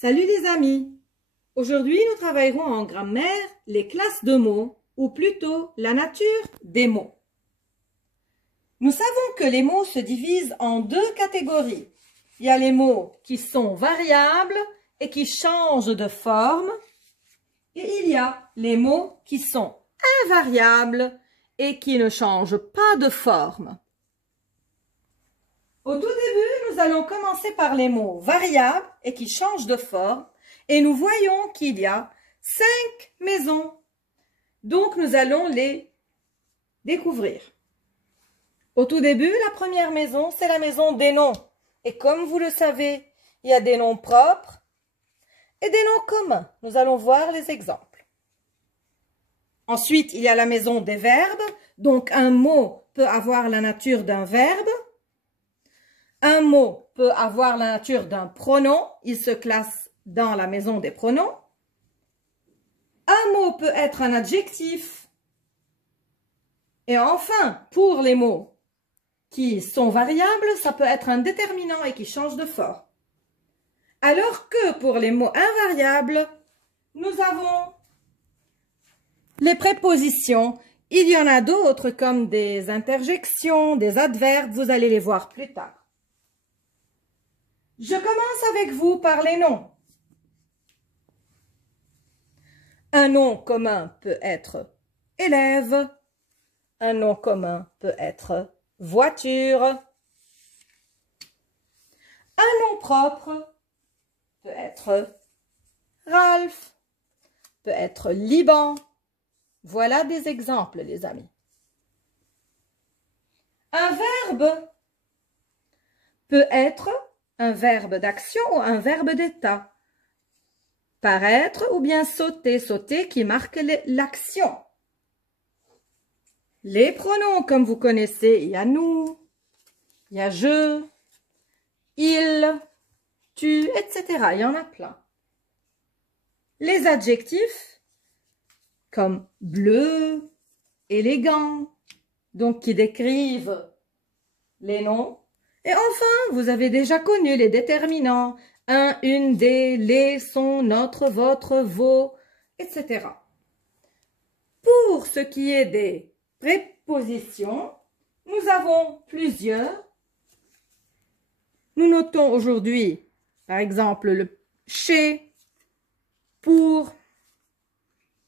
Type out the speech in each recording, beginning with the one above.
Salut les amis! Aujourd'hui, nous travaillerons en grammaire les classes de mots, ou plutôt la nature des mots. Nous savons que les mots se divisent en deux catégories. Il y a les mots qui sont variables et qui changent de forme. Et il y a les mots qui sont invariables et qui ne changent pas de forme. Au tout début, nous allons commencer par les mots variables et qui changent de forme. Et nous voyons qu'il y a 5 maisons. Donc, nous allons les découvrir. Au tout début, la première maison, c'est la maison des noms. Et comme vous le savez, il y a des noms propres et des noms communs. Nous allons voir les exemples. Ensuite, il y a la maison des verbes. Donc, un mot peut avoir la nature d'un verbe. Un mot peut avoir la nature d'un pronom. Il se classe dans la maison des pronoms. Un mot peut être un adjectif. Et enfin, pour les mots qui sont variables, ça peut être un déterminant et qui change de forme. Alors que pour les mots invariables, nous avons les prépositions. Il y en a d'autres comme des interjections, des adverbes, vous allez les voir plus tard. Je commence avec vous par les noms. Un nom commun peut être élève. Un nom commun peut être voiture. Un nom propre peut être Ralph, peut être Liban. Voilà des exemples, les amis. Un verbe peut être un verbe d'action ou un verbe d'état. Paraître ou bien sauter, sauter qui marque l'action. Les pronoms, comme vous connaissez, il y a nous, il y a je, il, tu, etc. Il y en a plein. Les adjectifs, comme bleu, élégant, donc qui décrivent les noms. Et enfin, vous avez déjà connu les déterminants, un, une, des, les, son, notre, votre, vos, etc. Pour ce qui est des prépositions, nous avons plusieurs. Nous notons aujourd'hui, par exemple, le chez, pour,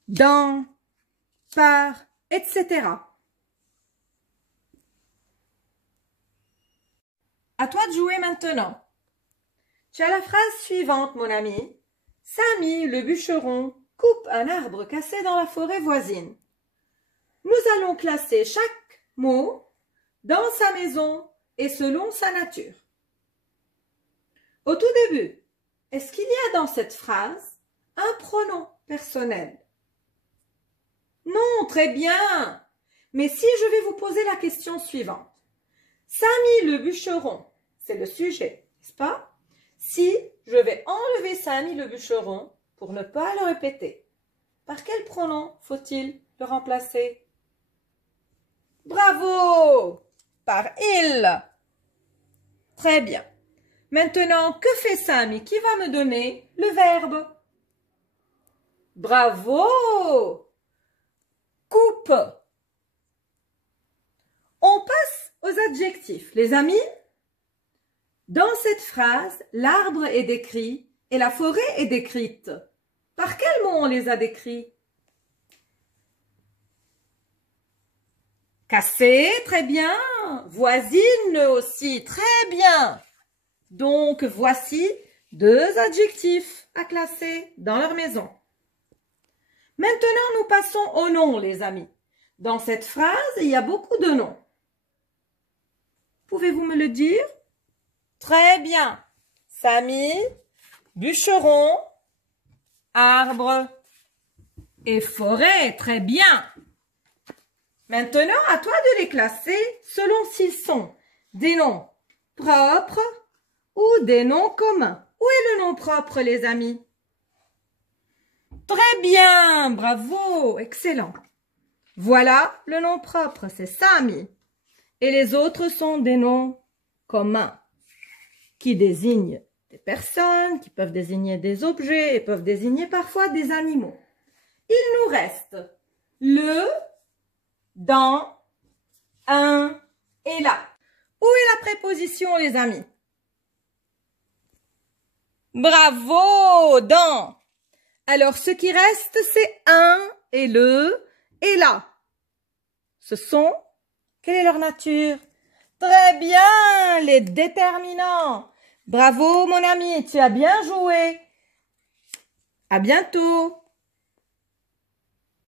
dans, par, etc. À toi de jouer maintenant. Tu as la phrase suivante, mon ami. Samy, le bûcheron, coupe un arbre cassé dans la forêt voisine. Nous allons classer chaque mot dans sa maison et selon sa nature. Au tout début, est-ce qu'il y a dans cette phrase un pronom personnel? Non, très bien. Mais si je vais vous poser la question suivante. Samy le bûcheron, c'est le sujet, n'est-ce pas? Si je vais enlever Samy le bûcheron pour ne pas le répéter, par quel pronom faut-il le remplacer? Bravo! Par il. Très bien. Maintenant, que fait Samy? Qui va me donner le verbe? Bravo! Coupe. On passe aux adjectifs. Les amis, dans cette phrase, l'arbre est décrit et la forêt est décrite. Par quel mot on les a décrits? Cassé, très bien. Voisine aussi, très bien. Donc, voici 2 adjectifs à classer dans leur maison. Maintenant, nous passons aux noms, les amis. Dans cette phrase, il y a beaucoup de noms. Pouvez-vous me le dire? Très bien. Samy, bûcheron, arbre et forêt. Très bien. Maintenant, à toi de les classer selon s'ils sont des noms propres ou des noms communs. Où est le nom propre, les amis? Très bien, bravo, excellent. Voilà le nom propre, c'est Samy. Et les autres sont des noms communs qui désignent des personnes, qui peuvent désigner des objets et peuvent désigner parfois des animaux. Il nous reste le, dans, un et là. Où est la préposition, les amis? Bravo, dans. Alors, ce qui reste, c'est un et le et là. Ce sont, quelle est leur nature? Très bien, les déterminants. Bravo, mon ami, tu as bien joué. À bientôt.